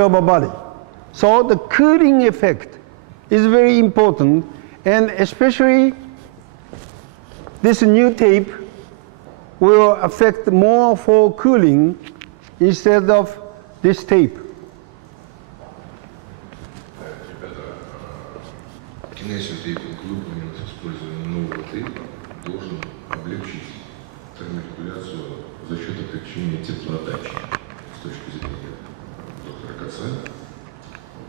of a body. So the cooling effect is very important, and especially this new tape will affect more for cooling instead of this tape. Кинезиотейпинг именно с использованием нового тейпа должен облегчить терморегуляцию за счет облегчения теплоотдачи с точки зрения доктора Каца.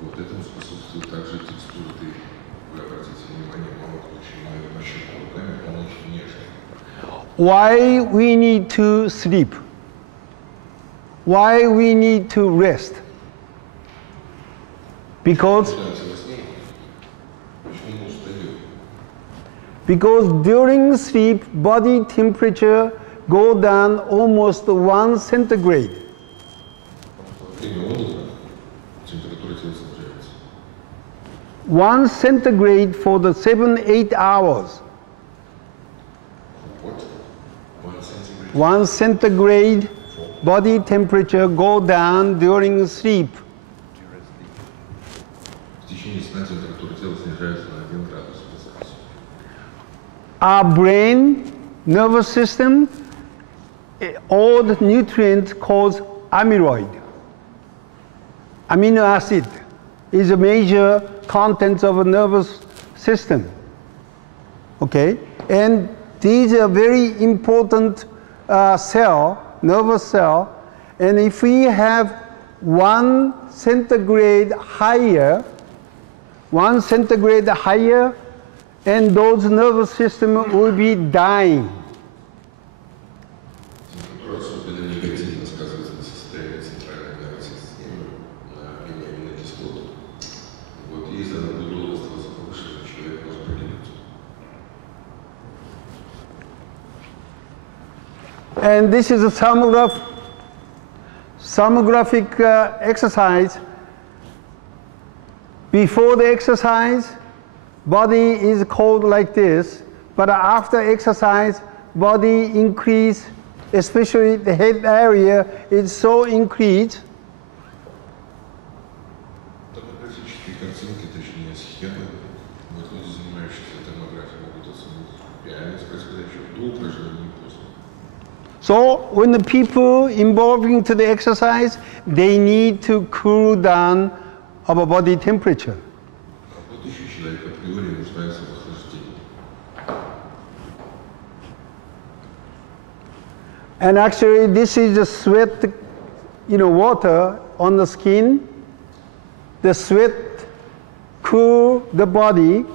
Вот этому способствует также текстура тейпа. Вы обратите внимание, мало очень нащупал руками, он очень нежный. Why we need to sleep? Why we need to rest? Because during sleep, body temperature go down almost 1 centigrade. 1 centigrade for the 7-8 hours. 1 centigrade body temperature go down during sleep. Our brain, nervous system, all the nutrients cause amyloid. Amino acid is a major content of a nervous system. Okay? And these are very important cell, nervous cell. And if we have 1 centigrade higher, and those nervous system will be dying. And this is a thermographic exercise. Before the exercise, body is cold like this, but after exercise, body increase, especially the head area is so increased. So when the people involved into the exercise, they need to cool down our body temperature. And actually, this is the sweat, water on the skin. The sweat cool the body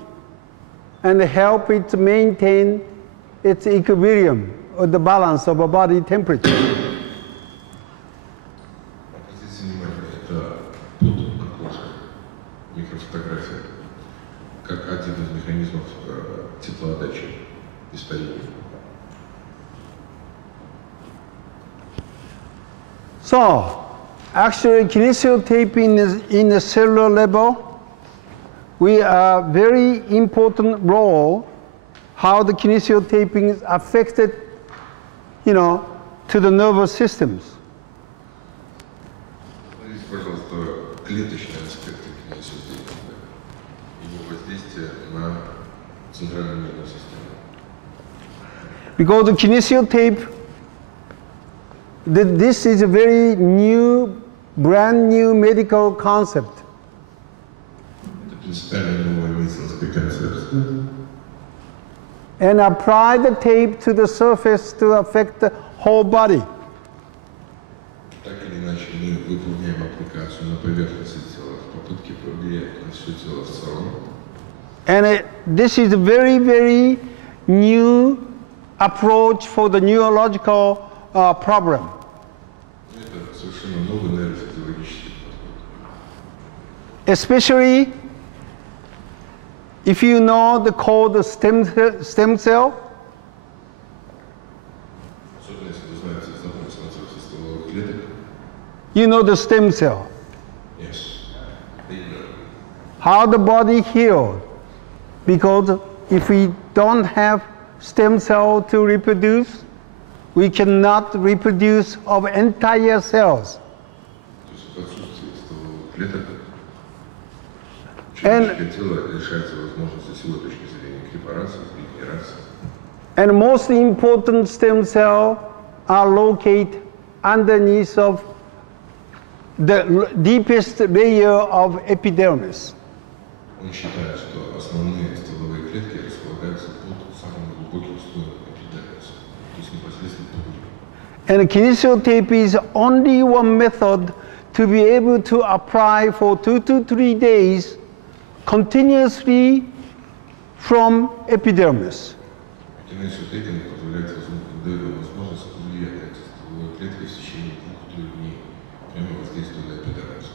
and help it to maintain its equilibrium, or the balance of a body temperature. Обратите внимание, это пот на коже, микрофотография, как один из механизмов теплоотдачи и старения. So, actually, kinesiotaping is in the cellular level. We are very important role how the kinesiotaping is affected, to the nervous systems. Смотрите, пожалуйста, клеточные аспекты кинезиотейпинга, его воздействие на центральную нервную систему. Because the kinesiotape, this is a very new, brand new medical concept. Это принципиально новая медицинская концепция. And apply the tape to the surface to affect the whole body. Так или иначе, мы выполняем аппликацию на поверхности тела в попытке повлиять на все тело в целом. And this is a very, very new approach for the neurological problem. Это совершенно новый нейрофизиологический подход. Especially if you know the called stem cell. Особенно если вы знаете знакомство концепции стволовых клеток. You know the stem cell. Yes. How the body healed. Because if we don't have stem cell to reproduce, we cannot reproduce of entire cells. То есть в отсутствии стволовых клеток. Человеческое тело лишается возможности с его точки зрения к репарации, к регенерации. And most important stem cells are located underneath of the deepest layer of epidermis. Он считает, что основные стволовые клетки располагаются под самым глубоким слоем эпидермиса, то есть непосредственно под ним. And kinesio is only one method to be able to apply for 2 to 3 days continuously from epidermis. Кинезиотейпинг позволяет возможность влиять на стволовые клетки в течение 2-3 дней, прямо воздействуя на эпидермис.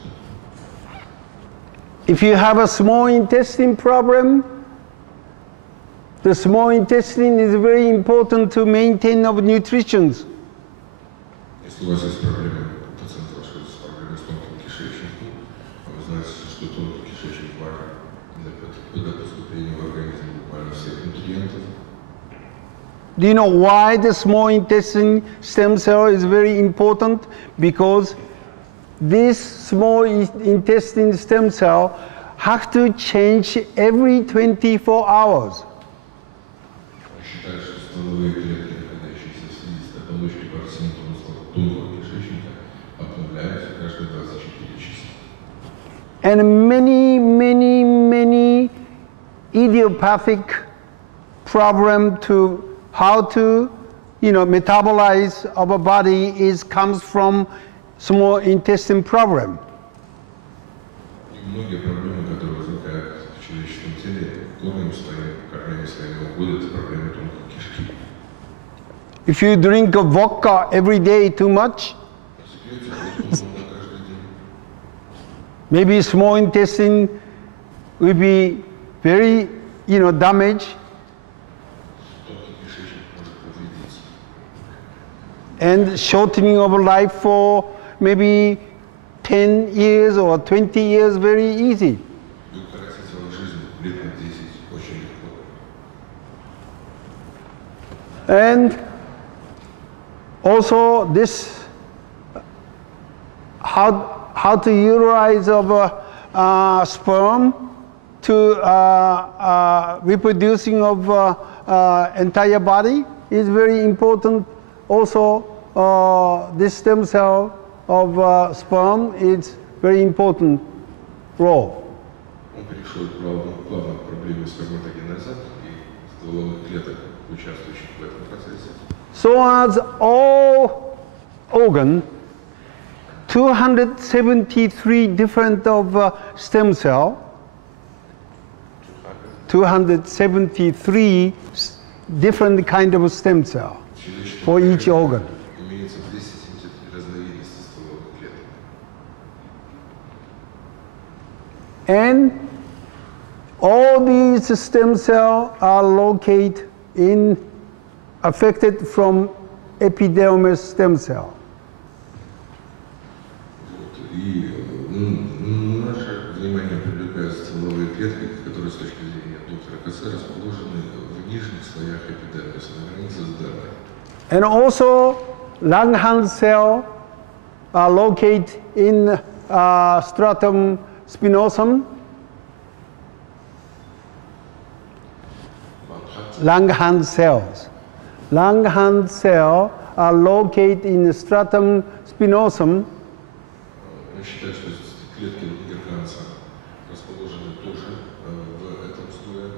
If you have a small intestine problem, the small intestine is very important to maintain of nutrition. Если у вас есть проблемы, пациент вашего с проблемой с тонким кишечником, вы знаете, что тонкий кишечник важен для поступления в организм буквально всех нутриентов. Do you know why the small intestine stem cell is very important? Because this small intestine stem cell have to change every 24 hours. Он считает, что стволовые клетки, находящиеся в слизистой оболочке парасимптома тонкого кишечника, обновляются каждые 24 часа. And many idiopathic problem to how to, metabolize our body comes from small intestine problem. Многие проблемы, которые возникают в человеческом теле, корнями своими уходят из проблемы тонкой кишки. If you drink vodka every day too much, maybe small intestine will be very, damaged. And shortening of life for maybe 10 years or 20 years very easy. And also this, how to utilize of sperm to reproducing of entire body is very important. Also, this stem cell of sperm is very important role. Он перешел к главной проблеме сперматогенеза и стволовых клеток, участвующих в этом процессе. So as all organ, 273 different of stem cell, 273 different kind of stem cell for each organ. And all these stem cells are located affected from epidermis stem cell. И наше внимание привлекают стволовые клетки, которые с точки зрения доктора КС расположены в нижних слоях эпидермиса, на границе с дермой. And also, Langhans cell are located in stratum spinosum. Langhans cells. Langhans cells are located in stratum spinosum. Он считает, что клетки Лангерханса расположены тоже в этом слое.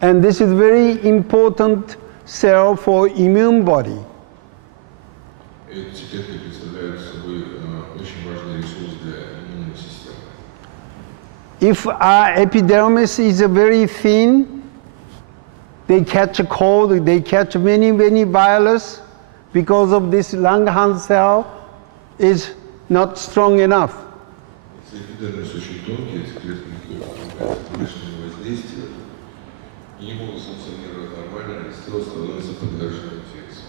And this is very important cell for immune body. Эти клетки представляют собой очень важный ресурс для иммунной системы. If our epidermis is very thin, they catch a cold, they catch many virus because of this Langhans cell is not strong enough. Если эпидермис очень тонкий, эти клетки подвергаются внешнему воздействию и не могут функционировать нормально, и тело становится подвержено инфекции.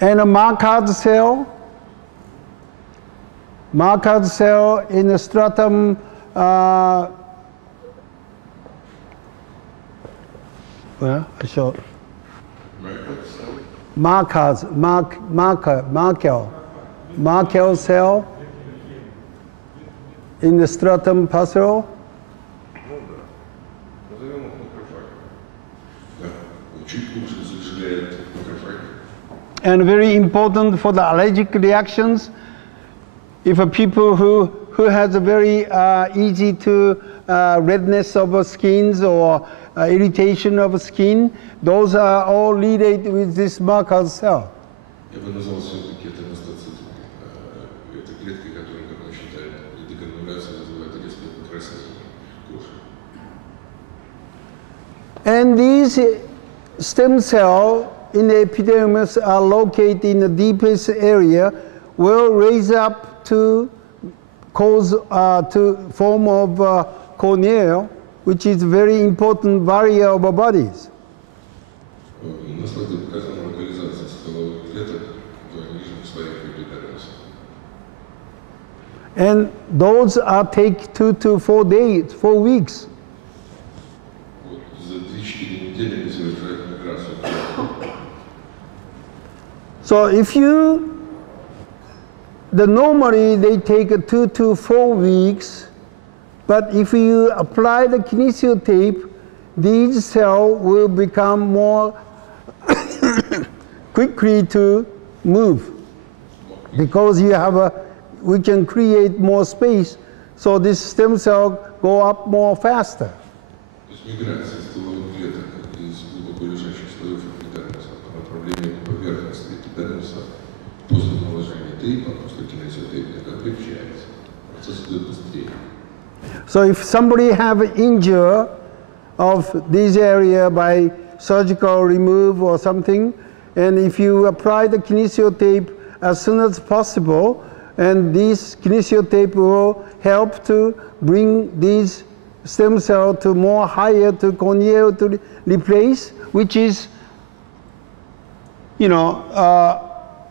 And a marked cell in the stratum Markel cell in the stratum passerelle. Ну да. Назовем их макрофаги. Да. Он чуть лучше заживляет макрофаги. And very important for the allergic reactions, if a people who has a very easy to redness of skins or irritation of skin, those are all related with this marker cell. Я бы назвал все-таки это мастоцитами. Это клетки, которые, как он считает, при дегрануляции вызывают резкое покраснение кожи. And these stem cells in the epidermis are located in the deepest area, will raise up to cause to form of cornea, which is very important barrier of our bodies. На слайде показана локализация стволовых клеток в нижних слоях эпидермиса. And those are take 2 to 4 days, 4 weeks. Вот, за 3-4 недели они совершают миграцию. So if normally they take 2 to 4 weeks, but if you apply the kinesiotape, these cells will become more quickly to move because we can create more space, so this stem cell go up more faster. То есть миграция стволовых клеток из глубоко лежащих слоев эпидермиса по направлению к поверхности эпидермиса после наложения тейпа, после кинезиотейпа, облегчается. Процесс идет быстрее. So if somebody have injury of this area by surgical remove or something, and if you apply the kinesiotape as soon as possible, and this kinesiotape will help to bring these stem cells to more higher to cornea to replace, which is,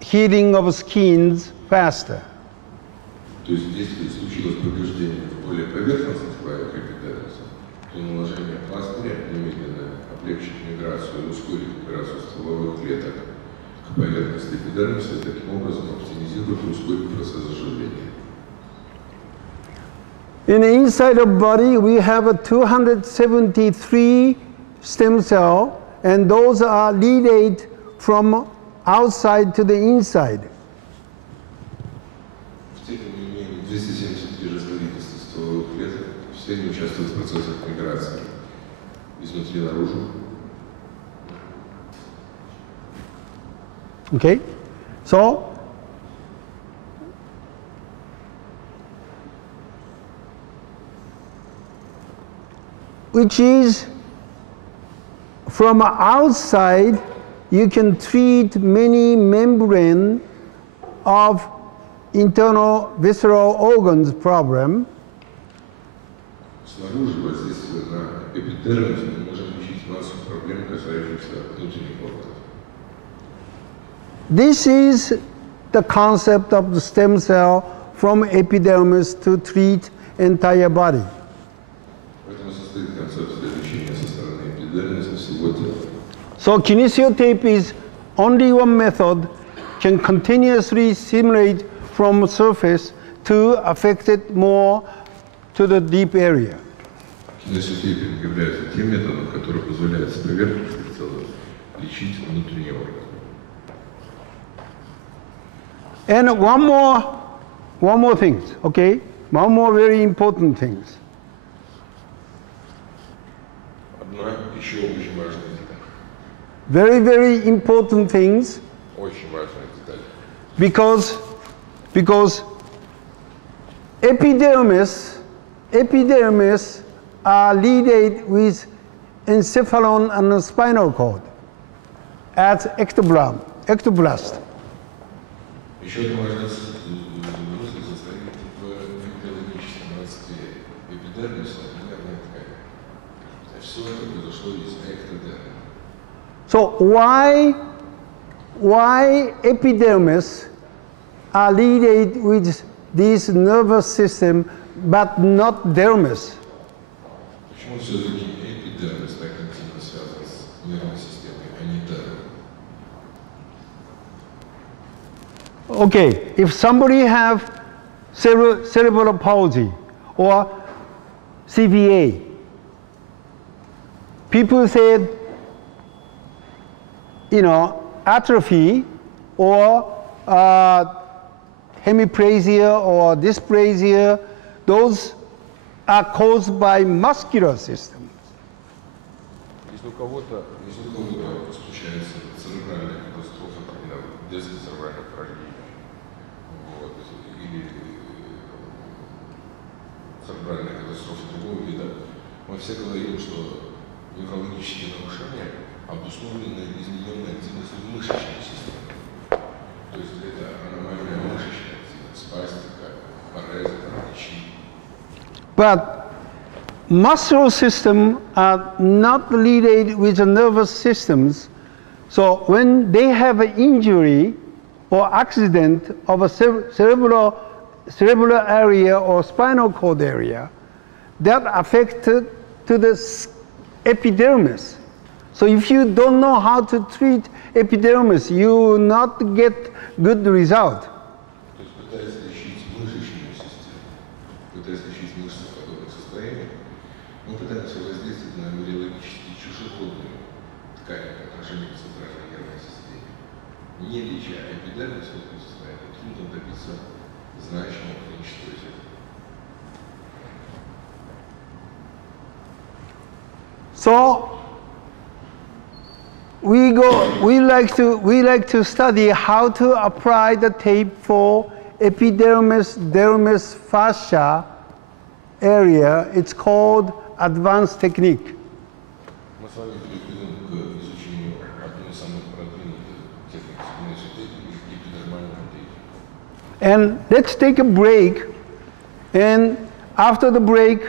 healing of skins faster. То есть, если случилось повреждение в более поверхностных слоях эпидермиса, то наложение пластыря немедленно облегчит миграцию и ускорит миграцию стволовых клеток к поверхности эпидермиса и таким образом оптимизирует и ускорит процесс заживления. In the inside of body, we have 273 stem cells, and those are relayed from outside to the inside. В теле мы имеем 273 разновидности стволовых клеток, все они участвуют в процессах миграции изнутри наружу. Okay, so which is from outside you can treat many membrane of internal visceral organs problem. Снаружи, воздействуя на эпидермис, мы можем лечить массу проблем, касающихся внутренних органов. This is the concept of the stem cell from epidermis to treat entire body. Поэтому состоит концепция лечения со стороны эпидермиса всего тела. So kinesiotape is only one method can continuously stimulate from surface to affect it more to the deep area. Кинезиотейпинг является тем методом, который позволяет с поверхности в целом лечить внутренние органы. And one more thing, okay? One more very important things. Одна еще очень важная деталь. Very, very important things. Очень важная деталь. Because epidermis are related with encephalon and spinal cord as ectoblast. Еще одна важная мысль состоит в фибрилогическом родстве эпидермиса и нервной ткани. Все это произошло из эктодерма. So why epidermis are related with this nervous system but not dermis? Почему все-таки эпидермис так интимно связан с нервной системой, а не дермом? Okay, if somebody have cerebral palsy or CVA. People said, you know, atrophy or hemiplasia or dysplasia, those are caused by muscular system. Если у кого-то случается церебральная катастрофа, детское церебральное поражение, вот, или церебральная катастрофа другого вида, мы все говорим, что неврологические нарушения обусловлены измененной активностью мышечной системы. То есть это аномальная мышечная активность, спастика, парез, параличи. But muscle systems are not related with the nervous systems. So when they have an injury or accident of a cerebral area or spinal cord area, that affected to the epidermis. So if you don't know how to treat epidermis, you will not get good result. Мы пытаемся воздействовать на неврологически чужеродную ткань отражения центральной нервной системы. Не леча эпидермис в этом состоянии, трудно добиться значимого клинического эффекта. So we like to study how to apply the tape for epidermis, dermis fascia area. It's called advanced technique. Мы с вами перейдем к изучению одной из самых продвинутых техник эпидермального тейпа. And let's take a break. And after the break,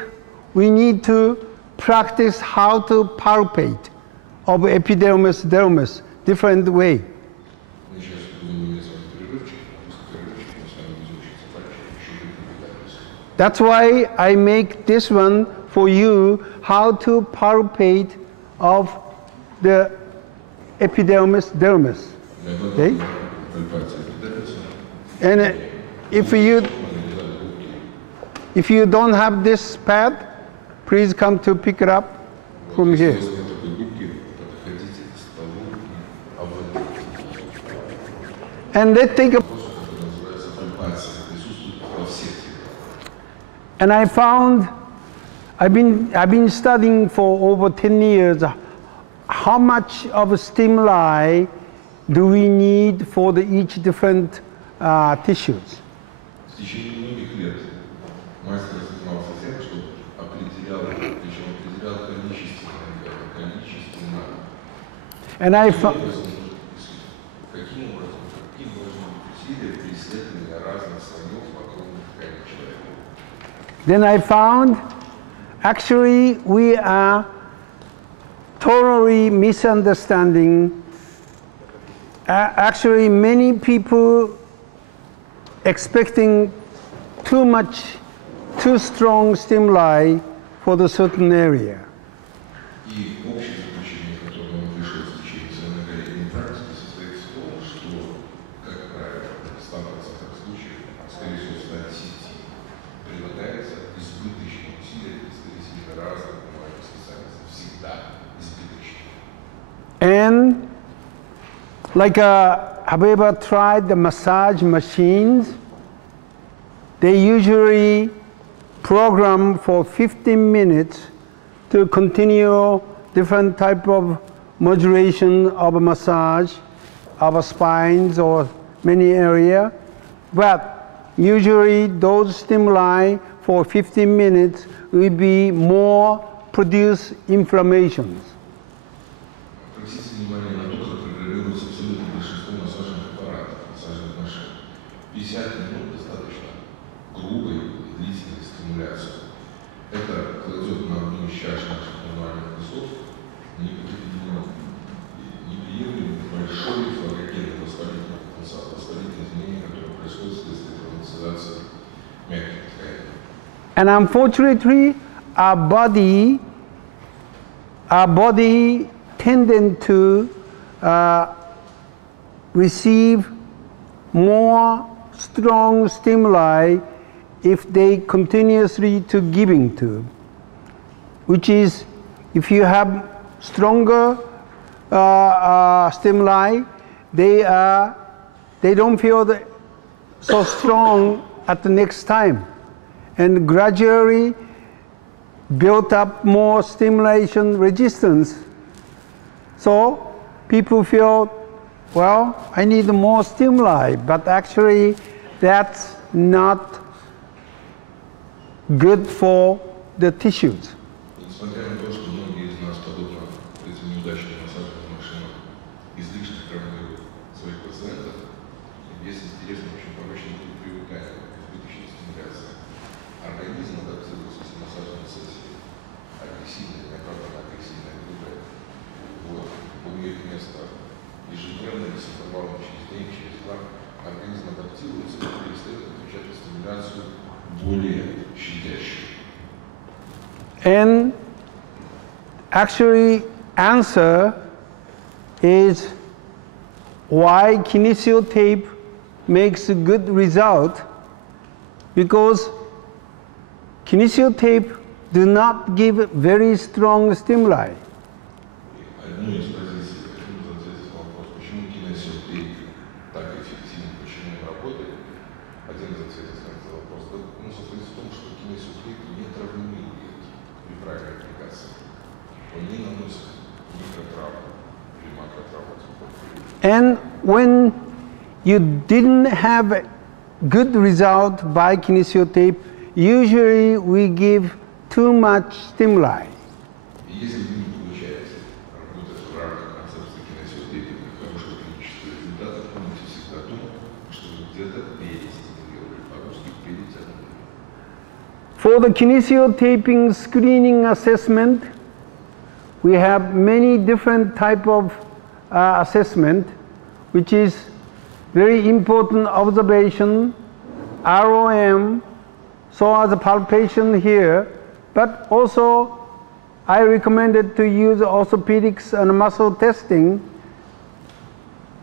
we need to practice how to palpate of epidermis, dermis, different way. Мы сейчас будем иметь с вами перерывчик, мы с вами будем учиться пальчик, еще эпидермис. That's why I make this one for you, how to palpate of the epidermis, dermis. Okay? And if you don't have this pad, please come to pick it up from here. And let's take a. And I found, I've been studying for over 10 years how much of a stimuli do we need for each different tissues. В течение многих лет мастер занимался тем, что определял, причем определял количественно. And I found. Каким образом должны быть усилия при исследовании разных слоев огромных тканей человека? Then I found, actually, we are totally misunderstanding. Actually, many people expecting too strong stimuli for the certain area. И общее заключение, к которому он пришел в течение своей многолетней практики, состоит в том, что, как правило, в 100% случаев, скорее всего, в 110, прилагается избыточные усилия представителей разных бумажных специальностей. Всегда избыточные. And like, have you ever tried the massage machines? They usually program for 15 minutes to continue different type of modulation of a massage of spines or many area. But usually those stimuli for 15 minutes will be more produce inflammations. Обратите внимание на то, как программируется абсолютно большинство массажных аппаратов, массажных машин. 50 минут достаточно грубой, длительной стимуляции. Это кладет на одну из чаш наших нормальных весов неприемлемый большой флорогенный воспалительный потенциал, воспалительные изменения, которые происходят вследствие травматизации мягких тканей. And unfortunately, our body tended to receive more strong stimuli if they continuously to giving to, which is if you have stronger stimuli, they don't feel so strong at the next time, and gradually built up more stimulation resistance. So people feel, well, I need more stimuli, but actually that's not good for the tissues. Несмотря на то, что многие из нас, подобно этим неудачным массажным машинам, излишне травмируют своих пациентов, есть интересный, очень порочный путь привыкания к избыточной стимуляции. Организм адаптируется к массажной сессии. Агрессивная, неоправданно агрессивная другая. Вот, имеет место ежедневно, несознаваемо через день, через два. Организм адаптируется и перестает отвечать на стимуляцию более щадящую. And actually, answer is why kinesiotape makes a good result, because kinesiotape do not give very strong stimuli. Одну из позиций, хотим задать вопрос, почему кинесиотейп так эффективен, почему он работает. Один из ответов на этот вопрос состоит в том, что кинесиотейп не травмирует при правильной аппликации. Он не наносит микротравму или макротравму. And when you didn't have good result by kinesiotape, usually we give too much stimuli. Если не получается работать в рамках концепции кинесиотейпа для хорошего клинического результата, помните всегда о том, что вы где-то перестимулировали, по-русски перетянули. For the kinesiotaping screening assessment, we have many different type of assessment, which is very important observation, ROM, so as a palpation here, but also I recommended to use orthopedics and muscle testing.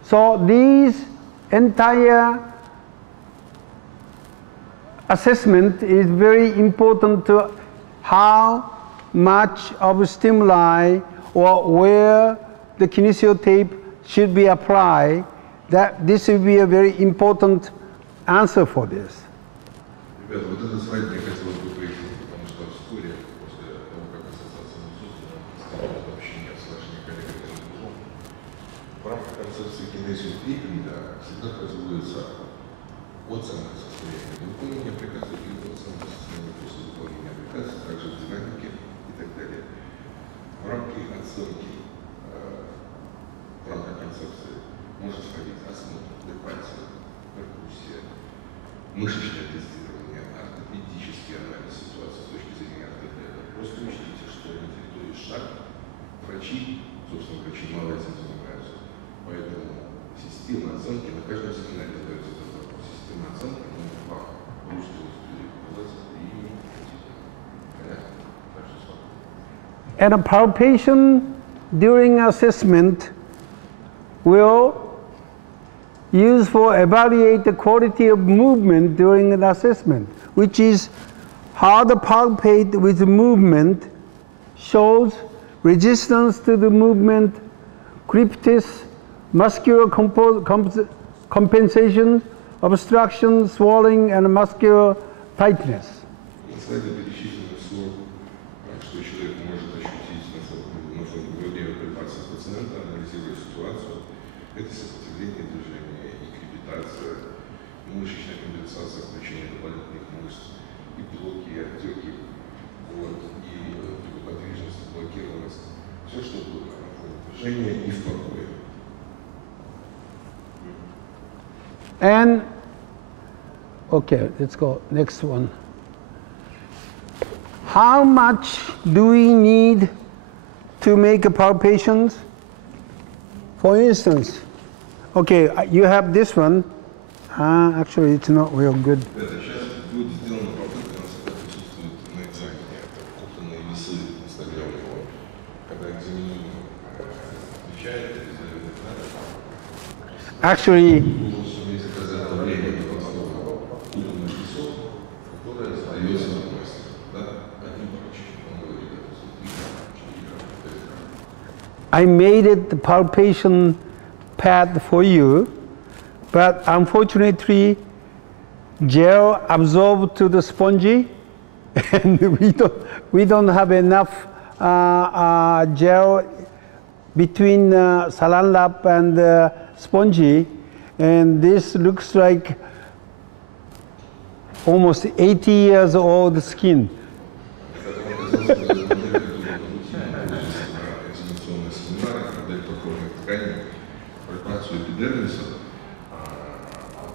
So these entire assessment is very important to how much of stimuli or where the kinesiotape should be applied. That this will be a very important answer for this. Ребята, вот этот слайд мне хотелось бы пояснить, потому что вскоре, после того, как ассоциация создана, стало общение с вашими коллегами за рубежом, в рамках концепции кинесиотейпинга всегда производится оценка состояния до выполнения аппликации и оценка состояния после выполнения аппликации, также в динамике и так далее. В рамках оценки, в рамках концепции может входить осмотр дыхательная, перкуссия, мышечное тестирование, ортопедический анализ ситуации с точки зрения ортопеда. Просто учтите, что на территории шаг врачи, собственно, очень мало этим занимаются. Поэтому система оценки на каждом семинаре задается этот вопрос. Система оценки номер 2 русского показать и понятно? Так что спокойно. And a palpation during assessment will use for evaluate the quality of movement during an assessment, which is how the palpate with movement shows resistance to the movement, cryptis, muscular compensation, obstruction, swelling, and muscular tightness. Что человек может ощутить на фоне пальпации пациента, анализируя ситуацию, это сопротивление движения и крепитация, и мышечная компенсация, включение дополнительных мышц, и блоки, и отеки, вот, и подвижность, блокированность, все что угодно на фоне движения и в покое. And, okay, let's go, next one. How much do we need to make palpations? For instance, okay, you have this one. Actually, it's not real good. Сейчас будет сделана попытка, у нас это присутствует на экзамене, это купленные весы инстаграмного, когда экзаменуемый отвечает, Actually, I made it the palpation pad for you, but unfortunately, gel absorbed to the spongy, and we don't have enough gel between saran wrap and spongy, and this looks like almost 80 years old skin.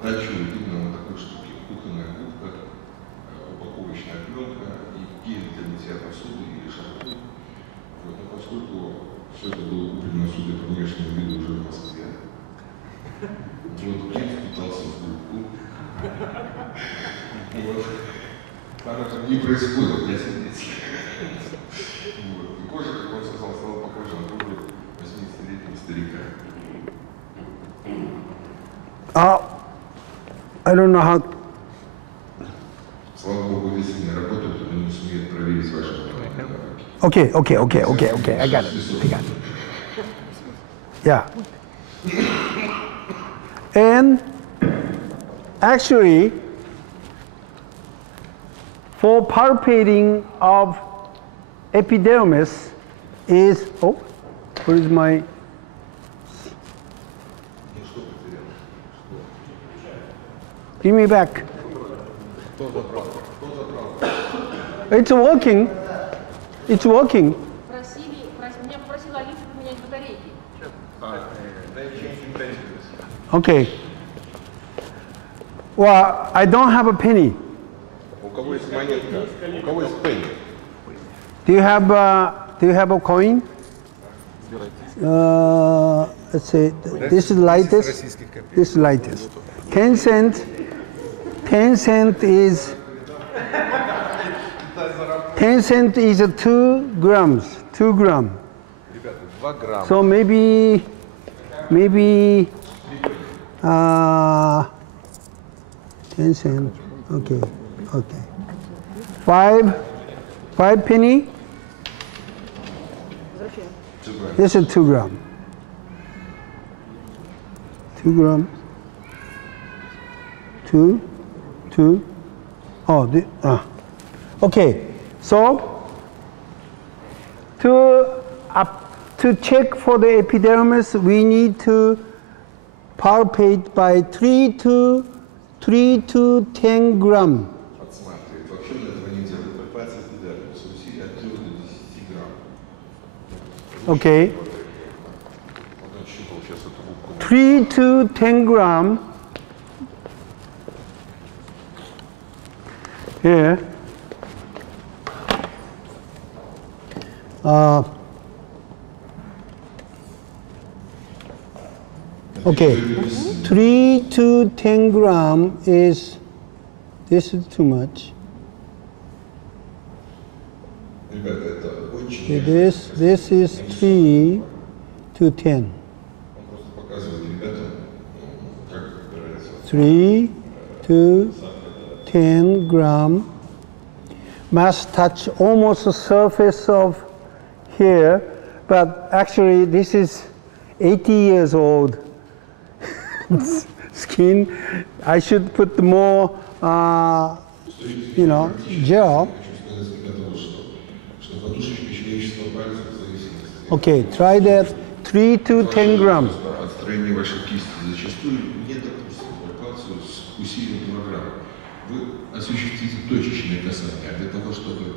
Оттачивают именно вот такой штуки. Кухонная губка, упаковочная пленка и гель для мытья посуды или шампунь. Вот. Но поскольку все это было куплено, судя по внешнему виду, уже в Москве, вот гель впитался в губку. Вот. Там это не происходит, я свидетель. Вот. И кожа, как он сказал, стала похожа на кожу 80-летнего старика. I don't know how. Слава Богу, если не работают, то они не сумеют проверить ваши навыки. Okay. I got it. Yeah. And actually, for palpating of epidermis is, oh, where is my? Give me back. It's working. It's working. Меня попросила Алиса поменять батарейки. Okay. Well, I don't have a penny. У кого есть монетка? У кого есть пенни? Do you have a coin? Let's say this is lightest. This is lightest. 10 cents. 10 cent is 2 grams. 2 grams. So maybe 10 cents. Okay. 5 penny. This is 2 grams. 2 grams. 2. Okay. So to check for the epidermis, we need to palpate by 3 to 10 grams. Отсматривает. Вообще для этого нельзя пальпация эпидермиса усилия от 3 до 10 грамм. Okay. 3 to 10 grams. Here. Okay, 3 to 10 grams is, this is too much. Okay, this is 3 to 10. 3 to 10 grams. Must touch almost the surface of here, but actually this is 80 years old skin. I should put more, gel. Okay, try that. 3 to 10 grams. От строения вашей кисти зачастую не допустим пальпацию с усилием килограмма. Вы осуществите точечное касание, а для того, чтобы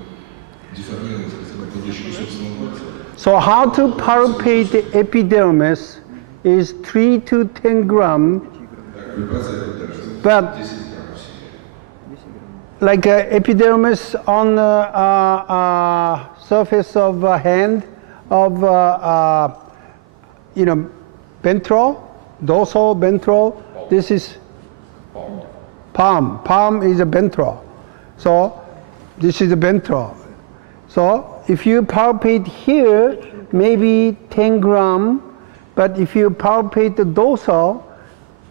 деформировать подушечку собственного пальца. So how to palpate the epidermis is 3 to 10 grams, but like epidermis on the surface of a hand, of ventral, dorsal ventral. This is palm. Palm is a ventral. So this is a ventral. So if you palpate here, maybe 10 grams, but if you palpate the dorsal,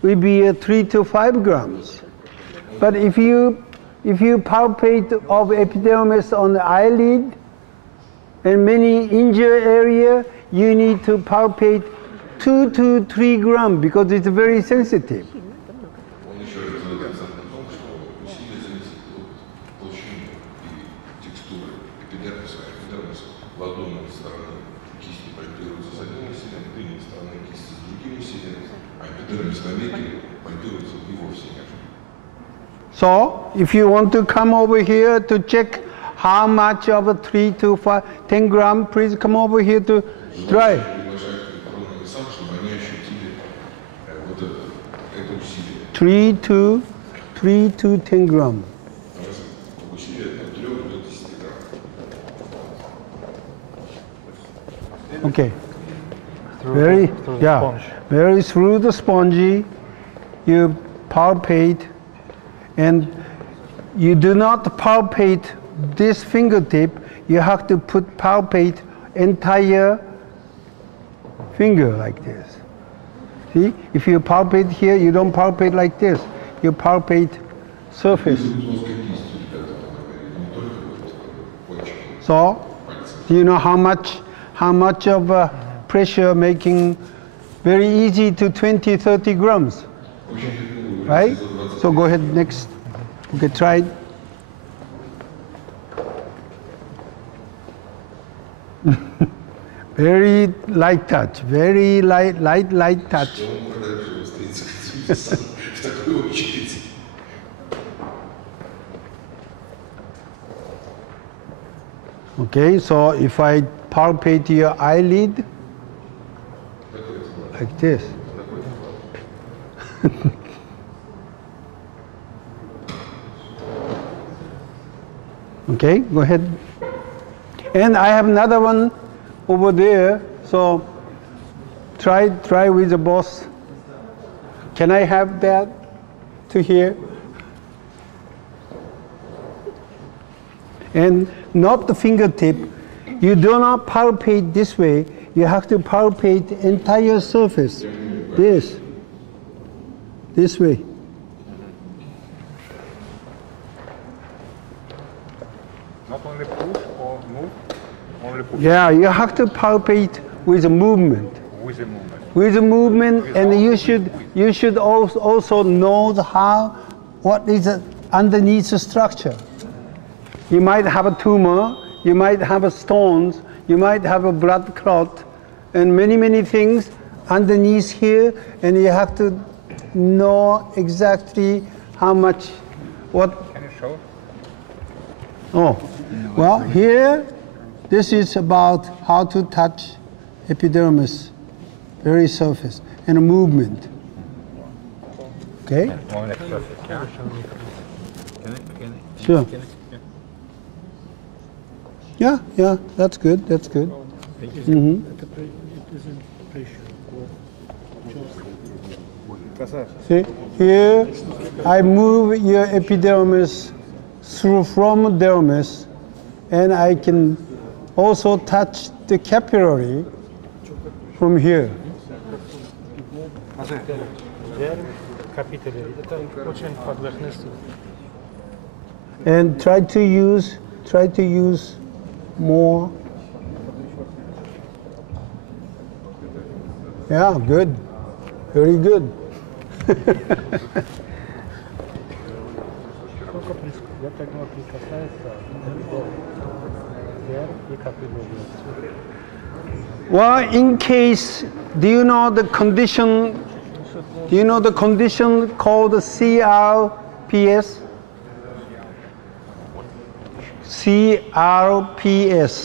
it will be 3 to 5 grams. But if you palpate of epidermis on the eyelid and many injured area, you need to palpate 2 to 3 grams because it's very sensitive. Он еще раз делает акцент на том, что усилие зависит от толщины и текстуры эпидермиса. Эпидермис в одной стороне кисти пальпируется с одним усилием, в другой стороне кисти с другим усилием, а эпидермис на веке пальпируется и вовсе нет. So, if you want to come over here to check how much of a 3 to 10 grams, please come over here to try. 3 to 10 grams. Okay. Very through the spongy, you palpate, and you do not palpate this fingertip. You have to palpate entire finger like this. See, if you palpate here, you don't palpate like this. You palpate surface. So, do you know how much of pressure making very easy to 20, 30 grams? Right? So go ahead next. Okay, try it. Very light touch, very light touch. Okay, so if I palpate your eyelid, like this. Okay, go ahead. And I have another one over there, so try with the boss. Can I have that to here? And not the fingertip. You do not palpate this way. You have to palpate the entire surface. This way. Not only push or move, only push. Yeah, you have to palpate with a movement. With the movement. With the movement, and you should also know what is underneath the structure. You might have a tumor, you might have a stones, you might have a blood clot, and many things underneath here, and you have to know exactly how much, what. Can you show? Oh, well, here, this is about how to touch epidermis, very surface, and a movement. Okay? One extra. Sure. Yeah, that's good. Mm-hmm. See, here I move your epidermis from dermis, and I can also touch the capillary from here. And try to use more. Yeah, good. Very good. Well, in case, do you know the condition called CRPS? CRPS.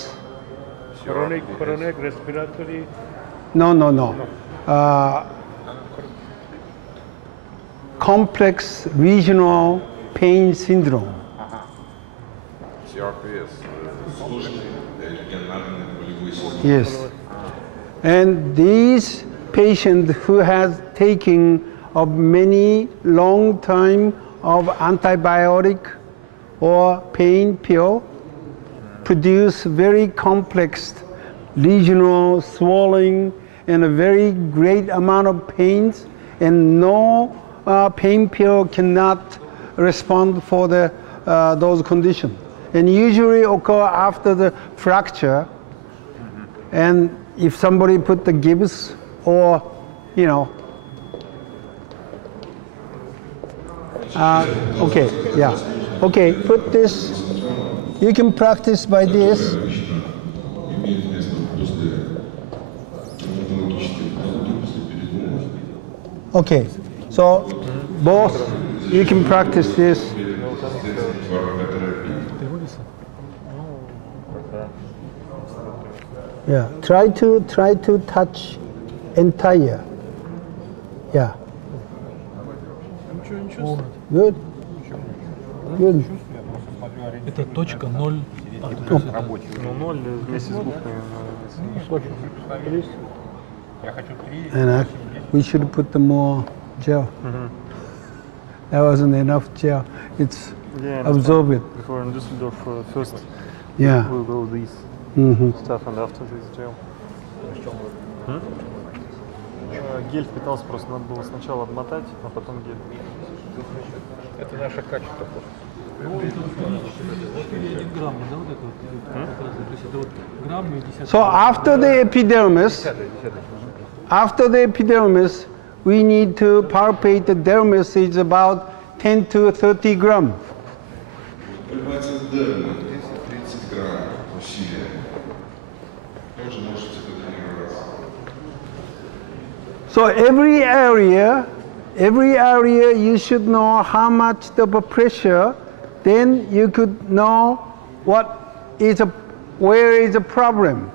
Chronic respiratory. No. Complex regional pain syndrome. CRPS. Yes. And these patients who has taken of many long time of antibiotic or pain pill produce very complex regional swelling and a very great amount of pains, and no pain pill cannot respond for those conditions. And usually occur after the fracture. And if somebody put the gibbs or, you know. Okay, yeah. Okay, put this. You can practice by this. Okay, so both you can practice this. Yeah, try to touch entire. Yeah. Good. Good. Это точка 0. Рабочий. Ну, 0 вместе с буквами. Я хочу 3. And we should put the more gel. That wasn't enough gel. It's absorb it. Before in Düsseldorf, first Yeah. we'll go this stuff and after this gel. Гель впитался, просто надо было сначала обмотать, а потом гель. Это наше качество. Ну, это 1 грамм, да, вот это вот, то есть это вот грамм и 10. So after the epidermis, we need to palpate the dermis is about 10 to 30 grams. Пальпация дермы 10-30 грамм усилия. Тоже можете потренироваться. So every area you should know how much the pressure, then you could know where is the problem.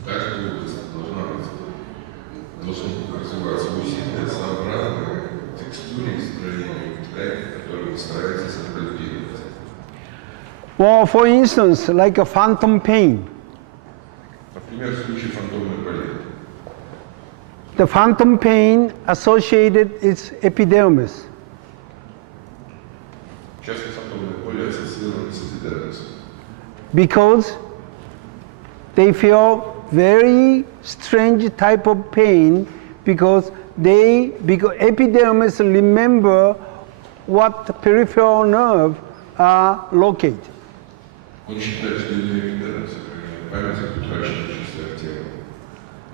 В каждой области должно развиваться усилие сообразно текстуре и строению ткани, которые вы стараетесь отредактировать. Well, for instance, like a phantom pain. Например, в случае фантомной болезни. The phantom pain associated its epidermis. Часто фантомные боли ассоциированы с эпидермисом. Because they feel very strange type of pain because epidermis remember what the peripheral nerve are located. Он считает, что из-за эпидермиса память об утраченных частях тела.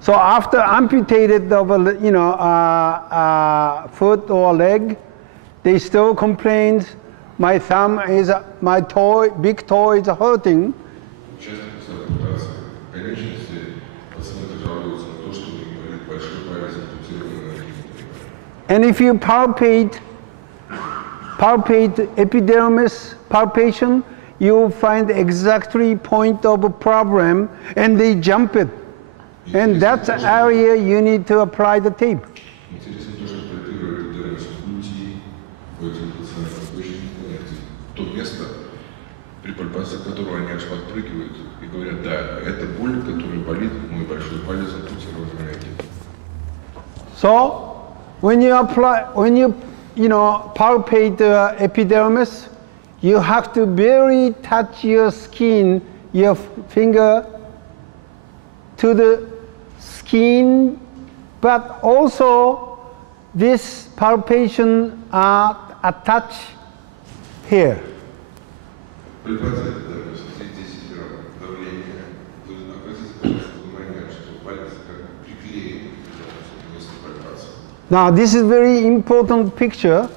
So after amputated of foot or leg, they still complain, my thumb is, my toe, big toe is hurting. Часто после ампутации конечности пациенты жалуются на то, что у них болит большой палец ампутированный на гибкой. And if you palpate epidermis palpation, you will find exactly point of a problem and they jump it. And that's the area you need to apply the tape. Интересно то, что пальпирует эпидермис культи у этих пациентов очень понятно. То место, при пальпации которого они аж подпрыгивают и говорят, да, это боль, которая болит, мой большой палец ампутирован на ноге. So when you palpate the epidermis, you have to barely touch your skin, your finger to the skin, but also this palpation are attached here. Пальпация эпидермиса 10 грамм давления. Обратите, пожалуйста, внимание, что палец как приклеен к месту пальпации. Now this is very important picture.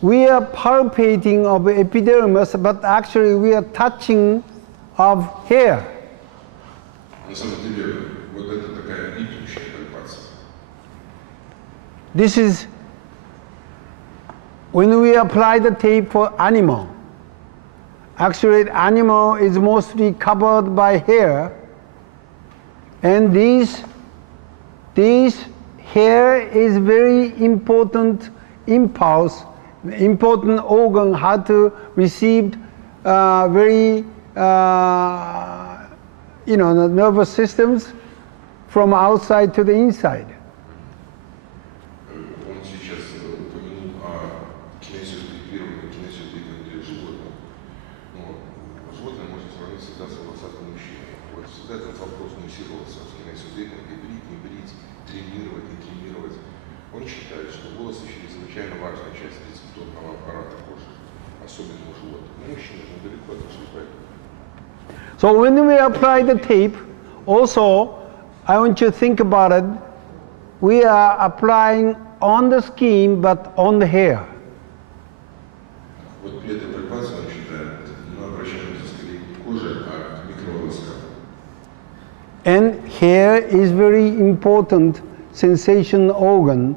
We are palpating of epidermis, but actually we are touching of hair. На самом деле, вот это такая липнущая пальпация. This is when we apply the tape for animal. Actually, animal is mostly covered by hair, and these hair is very important impulse, important organ how to receive the nervous systems from outside to the inside. Он сейчас упомянул о кинезиотипировании для животных. Но животное может сравнить всегда с волосатым мужчиной. Вот всегда этот вопрос муссировался с кинезиотипингом, брить, не брить, тримировать, не тримировать. Он считает, что волосы чрезвычайно важная часть рецепторного аппарата кожи, особенно у животных. Мужчины же далеко отошли поэтому. So when we apply the tape, Also, I want you to think about it. We are applying on the skin, but on the hair. Вот при этой пальпации мы считаем, мы обращаемся скорее не к коже, а к микроволоскам. And hair is very important sensation organ.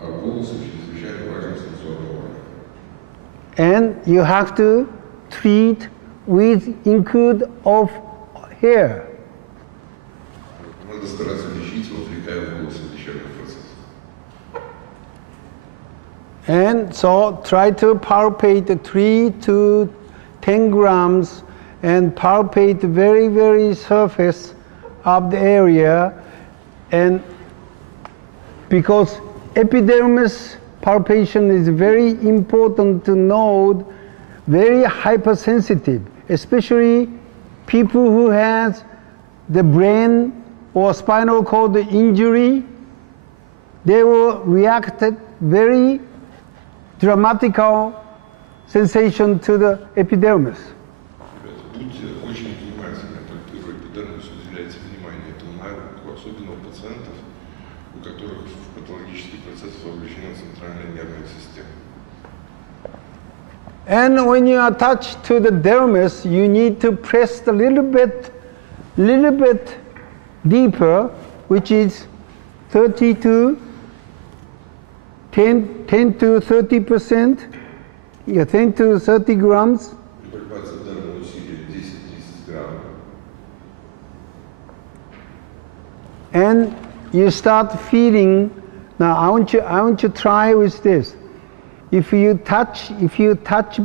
А волосы чрезвычайно важен сенсорный орган. And you have to treat with include of hair. Надо стараться лечить, вовлекая в волосы в лечебный процесс. And so try to palpate 3 to 10 grams and palpate very, very surface of the area. And because epidermis palpation is very important to know, very hypersensitive, especially people who has the brain or spinal cord injury, they will react very dramatical sensation to the epidermis. Будьте очень внимательны, пальпируя эпидермис, уделяйте внимание этому навыку, особенно у пациентов, у которых в патологический процесс вовлечена центральная нервная система. And when you attach to the dermis, you need to press a little bit deeper, which is 30 to 10 to 30%, yeah, 10 to 30 grams. При пальпации данного усилия 10-30 грамм. And you start feeling. Now I want you to try with this. If you touch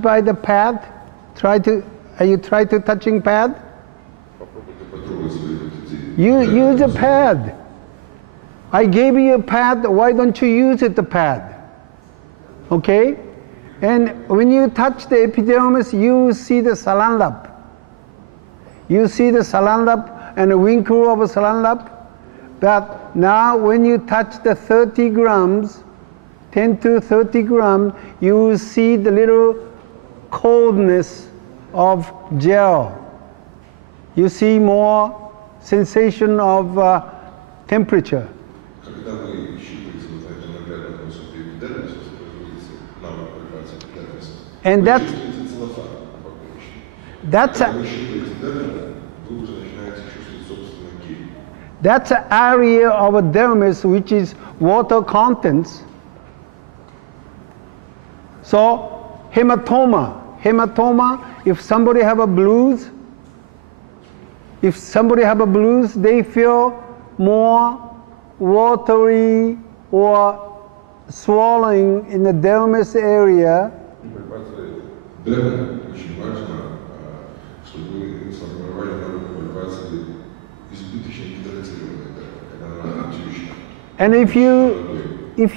by the pad, are you try to touching pad? You use a pad. I gave you a pad, why don't you use it, the pad? Okay? And when you touch the epidermis, you see the saline lap. You see the saline lap and the wrinkle of a saline lap. But now when you touch the 30 grams, 10 to 30 grams, you will see the little coldness of gel. You see more sensation of temperature. Когда вы щупаете вот на этом наглядном высоте эпидермиса, производится навык пальпации эпидермиса, And вы чувствуете целлофан вокруг. Когда вы щупаете дермис, вы уже начинаете чувствовать собственный гель. That's an area of a dermis which is water contents. So hematoma, if somebody have a bruise, they feel more watery or swelling in the dermis area. Пальпация дермис очень важно, чтобы вы сформировали навык пальпации избыточно гидратированной дермис, когда она отечна. And if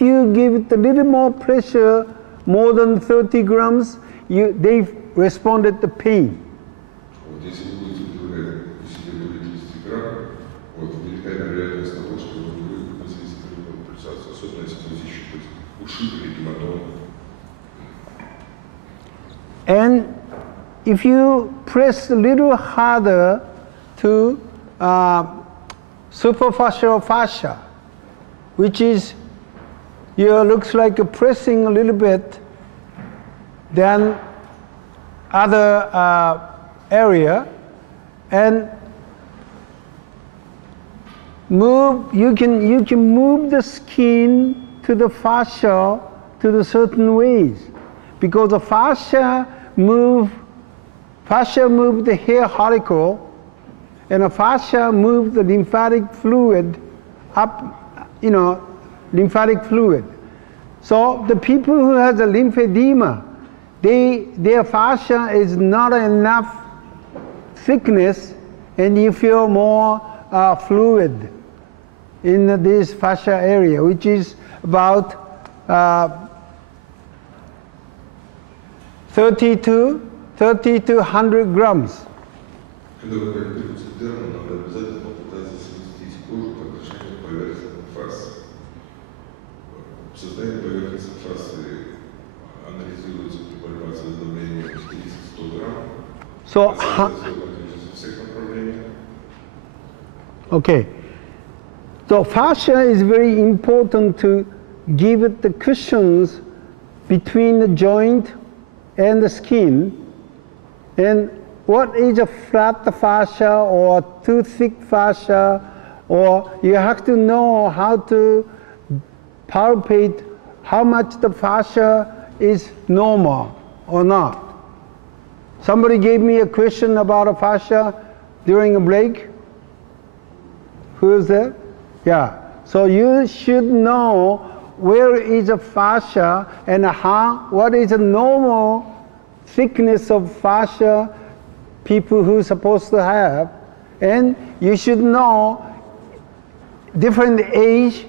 you give it a little more pressure, more than 30 grams, they responded to pain. Вот если вы будете удовлетворять усилия более 30 грамм, вот велика вероятность того, что вы вызвали стерильную пульсацию, особенно если вы щупаете ушиб или гематому. And if you press a little harder to superficial fascia, which is looks like pressing a little bit, then other area, and you can move the skin to the fascia to the certain ways, because the fascia move the hair follicle, and the fascia move the lymphatic fluid up, lymphatic fluid. So the people who has a lymphedema, their fascia is not enough thickness, and you feel more fluid in this fascia area, which is about 30 to 100 grams. Когда вы пальпируете дерму, надо обязательно попытаться сместить кожу по отношению к поверхностной фасции. Состояние поверхностной фасции анализируется при пальпации с давлением 30-100 грамм. So, в всех направлениях. So Okay. So fascia is very important to give it the cushions between the joint and the skin. And what is a flat fascia or too thick fascia, or you have to know how to palpate how much the fascia is normal or not. Somebody gave me a question about a fascia during a break. Who is that? Yeah. So you should know where is a fascia and what is a normal thickness of fascia people who are supposed to have. And you should know different age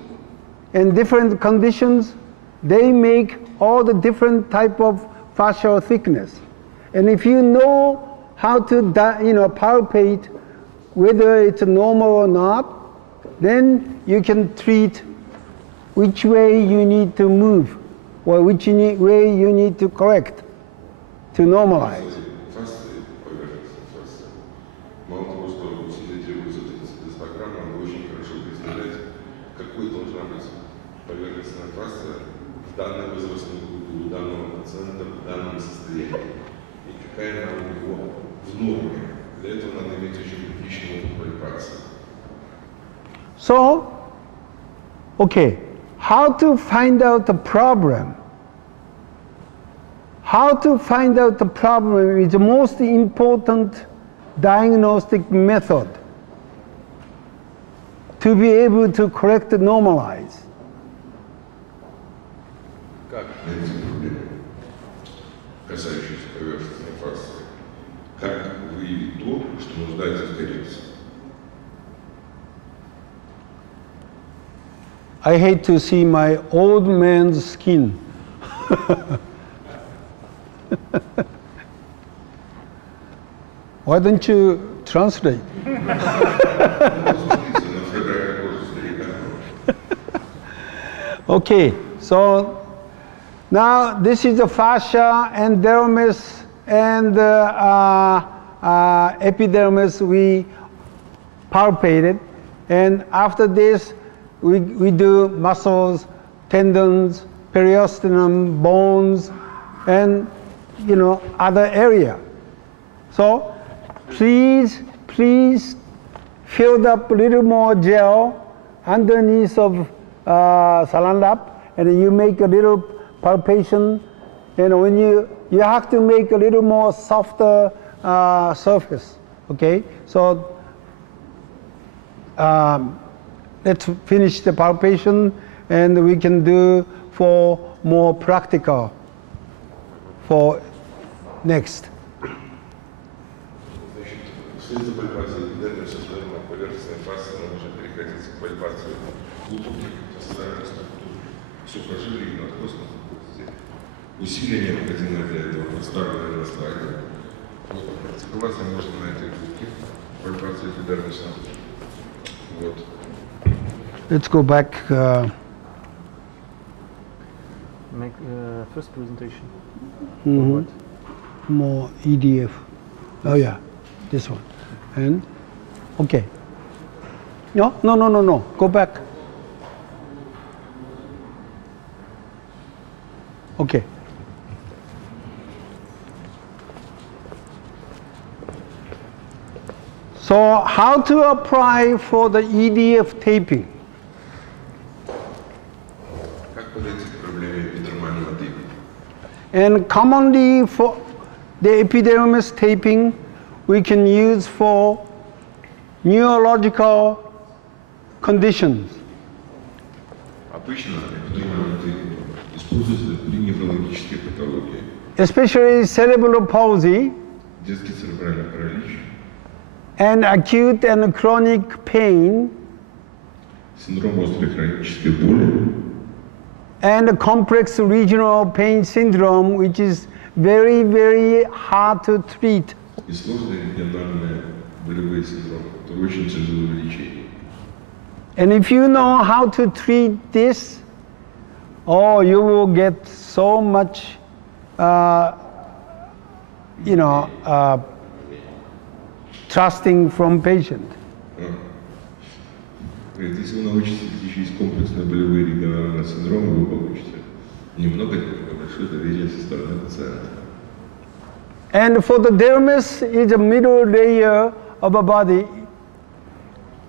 and different conditions, they make all the different type of fascial thickness. And if you know how to palpate whether it's normal or not, then you can treat which way you need to move or which way you need to correct to normalize. Мало того, что усилие требуется для цистограммы, надо очень хорошо представлять, какой должна быть поверхностная фасция в данной возрастной группе у данного пациента в данном состоянии. И какая она у него в норме. Для этого надо иметь очень критичный опыт пальпации. So, okay, how to find out the problem? How to find out the problem is the most important diagnostic method to be able to correct and normalize. Как найти проблему, касающуюся поверхностной фасции? Как выявить то, что нуждается в коррекции? I hate to see my old man's skin. Why don't you translate? Okay, so now this is the fascia and dermis and epidermis we palpated, and after this we do muscles, tendons, periosteum, bones, and other area. So please fill up a little more gel underneath of saran wrap, and you make a little palpation. And when you have to make a little more softer surface. Okay, so let's finish the palpation, and we can do for more practical for next. Вслед за пальпацией эпидермиса на поверхностной фасции мы можем переходить к пальпации глубоких фасциальных структур, сухожилий и надкостных костей. Усилие необходимо для этого представлено на слайде. Вот, артикуляция можно на этой группе пальпации эпидермиса. Вот. Let's go back. Make first presentation. More EDF. Oh yeah, this one. And okay. No. Go back. Okay. So how to apply for the EDF taping? Как подойти к проблеме эпидермального типа? And commonly for the epidermis taping, we can use for neurological conditions. Обычно эпидермальный тип используется при неврологической патологии, Especially cerebral palsy детский церебральный паралич, and acute and chronic pain синдром острой хронической боли, and complex regional pain syndrome, which is very, very hard to treat. и сложные региональные болевые синдромы, которые очень тяжело в лечении. And if you know how to treat this, oh, you will get so much, trusting from patient. Если вы научитесь лечить комплексные болевые региональные синдромы, вы получите немного большое доверие со стороны пациента. And for the dermis is a middle layer of a body,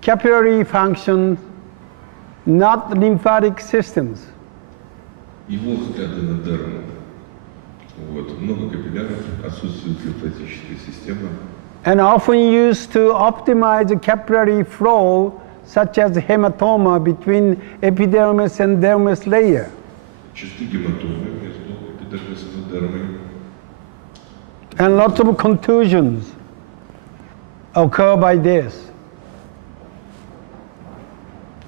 capillary functions, not lymphatic systems. Его взгляды на дерму. Вот, много капилляров, отсутствует лимфатическая система. And often used to optimize the capillary flow, such as hematoma between epidermis and dermis layer. Частые гематомы между эпидермисом и дермой. And lots of contusions occur by this.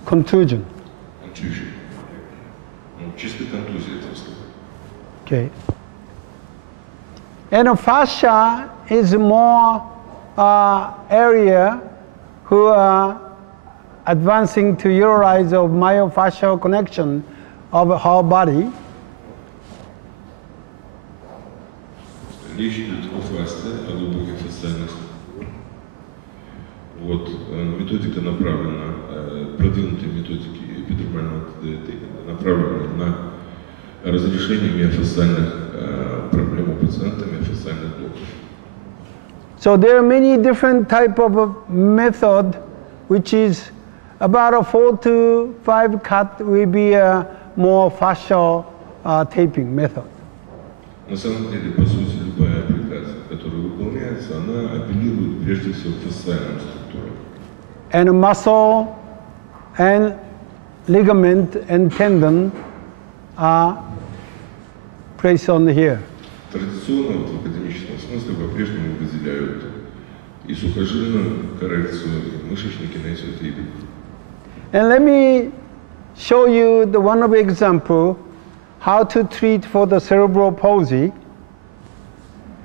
Contusion. Contusion. Чистая контузия этого слова. Okay. And fascia is more area who are advancing to utilize of myofascial connection of the whole body. Речь идет о фасции, о глубоких фасциальных структурах. Вот, методика направлена, продвинутые методики эпидермального направлены на разрешение миофасциальных проблем у пациента, миофасциальных блоков. So there are many different type of method, which is about a 4 to 5 cut will be a more fascial taping method. На самом деле, по сути, любая аппликация, которая выполняется, она апеллирует прежде всего к фасциальным структурам. And muscle and ligament and tendon are placed on here. Традиционно в академическом смысле по-прежнему выделяют и сухожилную коррекцию, и мышечный кинезиотейпинг. And let me show you the one of example how to treat for the cerebral palsy.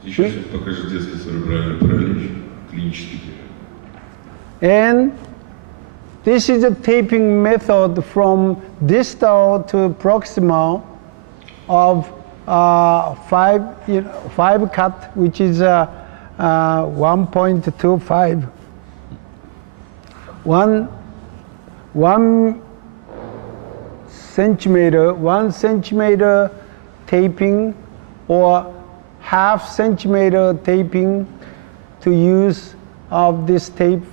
Сейчас я покажу детский церебральный паралич, клинический. And this is a taping method from distal to proximal of 5 cut, which is 1.25. 1 centimeter taping or half centimeter taping to use of this tape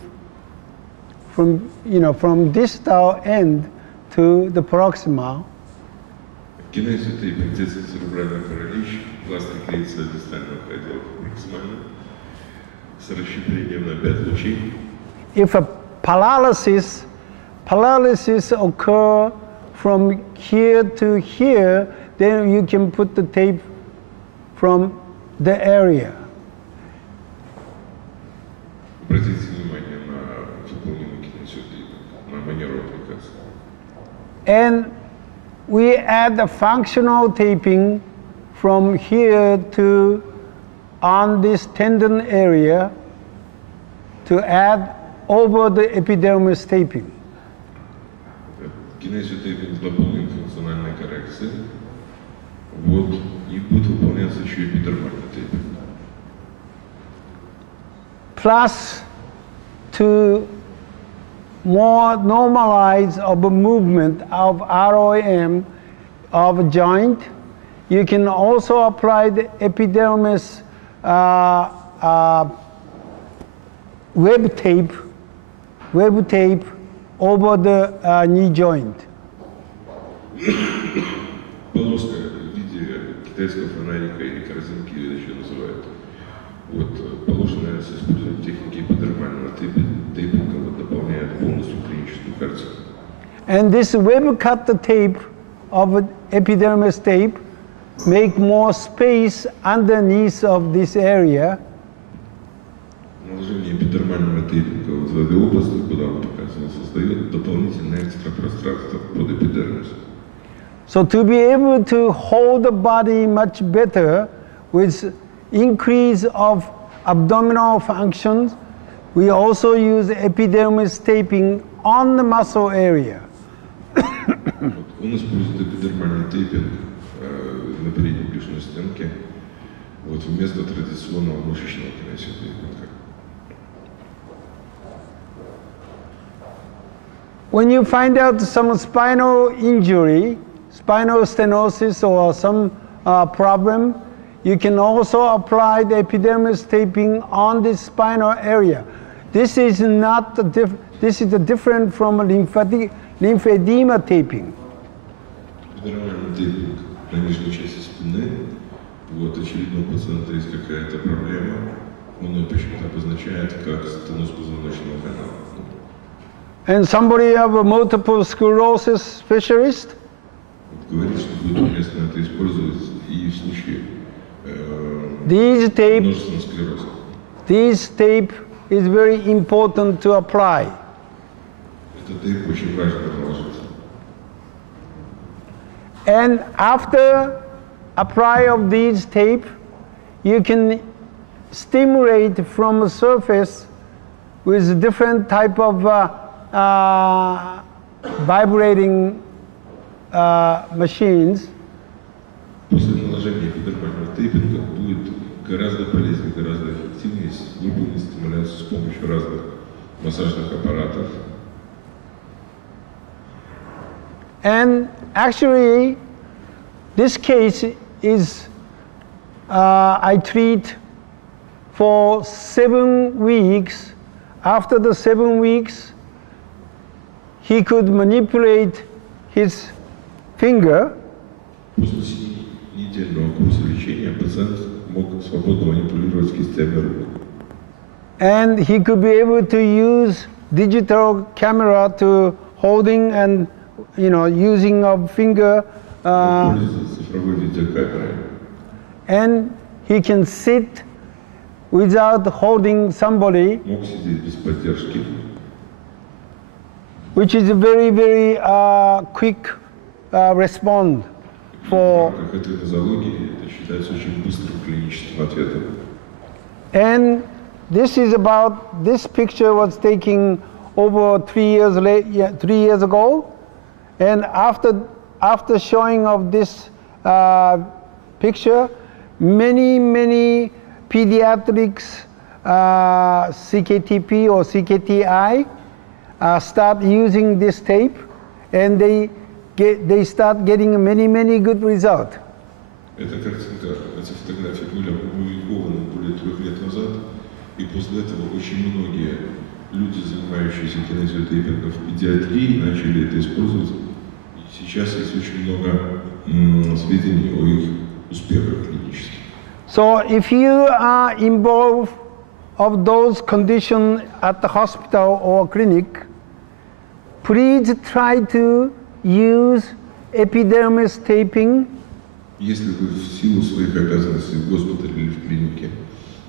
from distal end to the proximal. Кинезиотейпинг, детский церебральный паралич, пластик клеится от дистального предела проксимально с расщеплением на 5 лучей. If a paralysis occur from here to here, then you can put the tape from the area. Обратите внимание на выполненный кинезиотейпинг, на манеру аппликации. And we add the functional taping from here to on this tendon area to add over the epidermis taping. Кинезиотейпинг дополнен функциональной коррекцией. Вот, и будет выполняться еще эпидермальный тейпинг. Plus to more normalize of the movement of ROM of joint, you can also apply the epidermis web tape over the knee joint. Полоска в виде китайского фонарика или корзинки, или еще называют. Вот, положено с использованием техники эпидермального тейпинга, вот, дополняет полностью клиническую картину. And this web cut tape of epidermis tape make more space underneath of this area. Наложение эпидермального тейпинга вот в этой области, куда он показывал, создает дополнительное экстрапространство под эпидермисом. So to be able to hold the body much better with increase of abdominal functions, we also use epidermis taping on the muscle area. Он использует эпидермальный тейпинг на передней брюшной стенке вот, вместо традиционного мышечного кинезиотейпинга. when you find out some spinal injury, spinal stenosis or some problem, you can also apply the epidermis taping on the spinal area. This is not this is different from lymphedema taping. Эпидермальный тейпинг на нижней части спины. Вот, очевидно, у пациента есть какая-то проблема. Он ее почему-то обозначает как стеноз позвоночного канала. And somebody have a multiple sclerosis specialist? Говорит, что будет уместно это использовать и в случае множественного склероза. This tape is very important to apply. Этот тейп очень важно наложить. And after apply of these tape, you can stimulate from the surface with different type of vibrating machines. После наложения эпидермального тейпинга будет гораздо полезнее, гораздо эффективнее выполнить стимуляцию с помощью разных массажных аппаратов. And actually, this case is I treat for 7 weeks. After the 7 weeks, he could manipulate his finger. После 7-недельного курса лечения пациент мог свободно манипулировать кистями рук. And he could be able to use digital camera to holding and using of finger. Цифровой видеокамерой. And he can sit without holding somebody. Мог сидеть без поддержки. Which is a very, very quick response for. В рамках этой нозологии это считается очень быстрым клиническим ответом. And this is about, this picture was taken over 3 years late, 3 years ago. And after showing of this picture, many pediatrics CKTP or CKTI start using this tape, and they start getting many good results. Эта картинка, эти фотографии были опубликованы более 3 лет назад, и после этого очень многие люди, занимающиеся кинезиотейпингом в педиатрии, начали это использовать. И сейчас есть очень много сведений о их успехах клинических. So if you are involved of those conditions at the hospital or clinic, please try to use epidermis taping. Если вы в силу своих обязанностей в госпитале или в клинике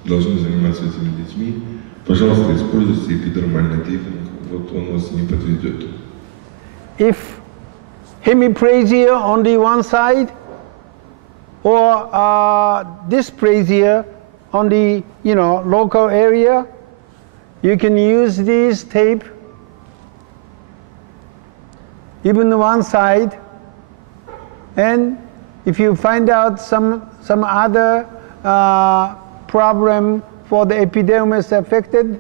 должны заниматься этими детьми, пожалуйста, используйте эпидермальный тейпинг, вот он вас не подведет. If hemiplasia on the one side or dysplasia on the local area, you can use this tape even one side, and if you find out some other problem for the epidermis affected,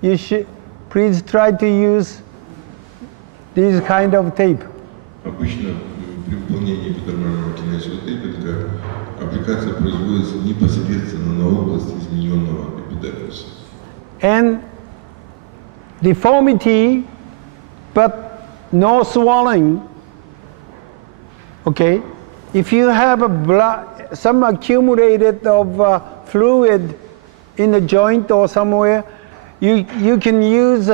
you should please try to use this kind of tape. Обычно при выполнении эпидермального кинезиотейпинга аппликация производится непосредственно на область измененного эпидермиса. And deformity, but no swelling. Okay, if you have some accumulated of fluid in a joint or somewhere, you can use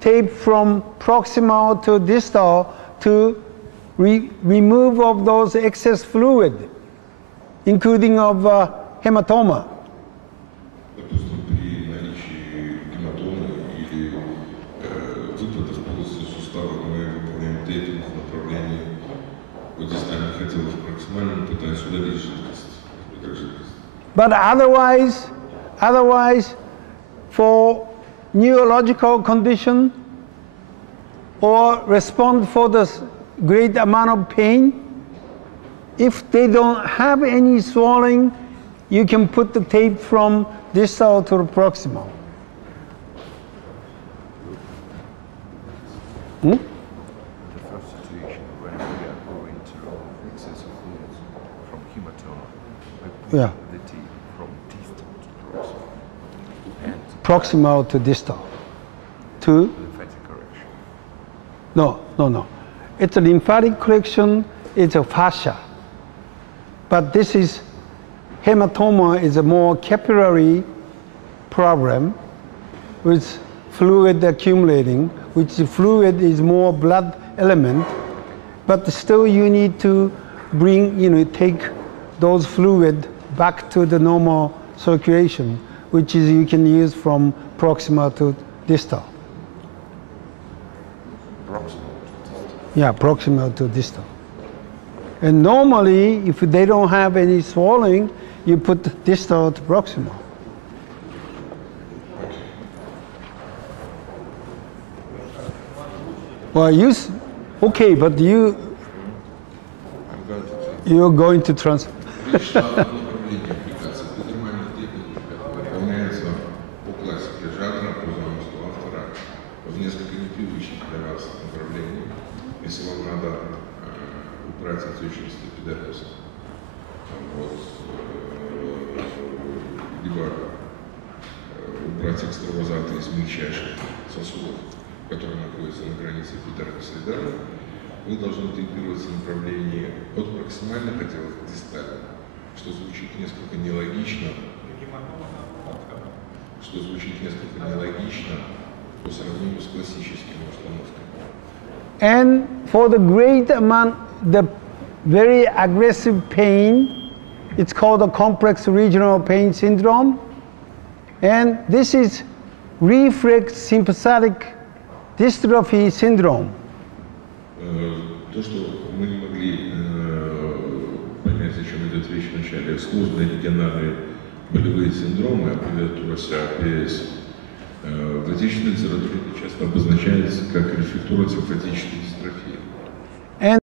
tape from proximal to distal to remove of those excess fluid, including of hematoma. Допустим, при наличии гематомы или выпадов полости сустава мы выполняем тейпинг в направлении от дистальных отделов проксимально, пытаясь удалить жидкость. But otherwise, for neurological condition or respond for the great amount of pain, if they don't have any swelling, you can put the tape from distal to the proximal. Yeah. the T from distal to proximal and Proximal to distal. To? lymphatic correction. No. It's a lymphatic correction, it's a fascia. But this is, hematoma is a more capillary problem with fluid accumulating, which the fluid is more blood element, but still you need to bring, take those fluid back to the normal circulation, which is you can use from proximal to distal. Proximal to distal. Yeah, proximal to distal. And normally, if they don't have any swelling, you put distal to proximal. Well, okay, but you're going to trans. Речь шла о направлении аппликации. Термальная техника выполняется по классике жанра, по замыслу автора, в несколько непривычных для вас направлениях. Если вам надо убрать отечность эпидермиса, либо убрать экстравазаты из мельчайших сосудов, которые находятся на границе эпидермиса и дермы, вы должны тейпироваться в направлении от проксимальных отделов к дистальным, что звучит несколько нелогично, по сравнению с классическими установками. And for the great amount, the very aggressive pain, it's called a complex regional pain syndrome. And this is reflex sympathetic dystrophy syndrome. То, что мы не могли понять, о чем идет речь в начале, сложные региональные болевые синдромы, аббревиатура САПС, в отечественной литературе часто обозначается как рефлектура симпатической дистрофии.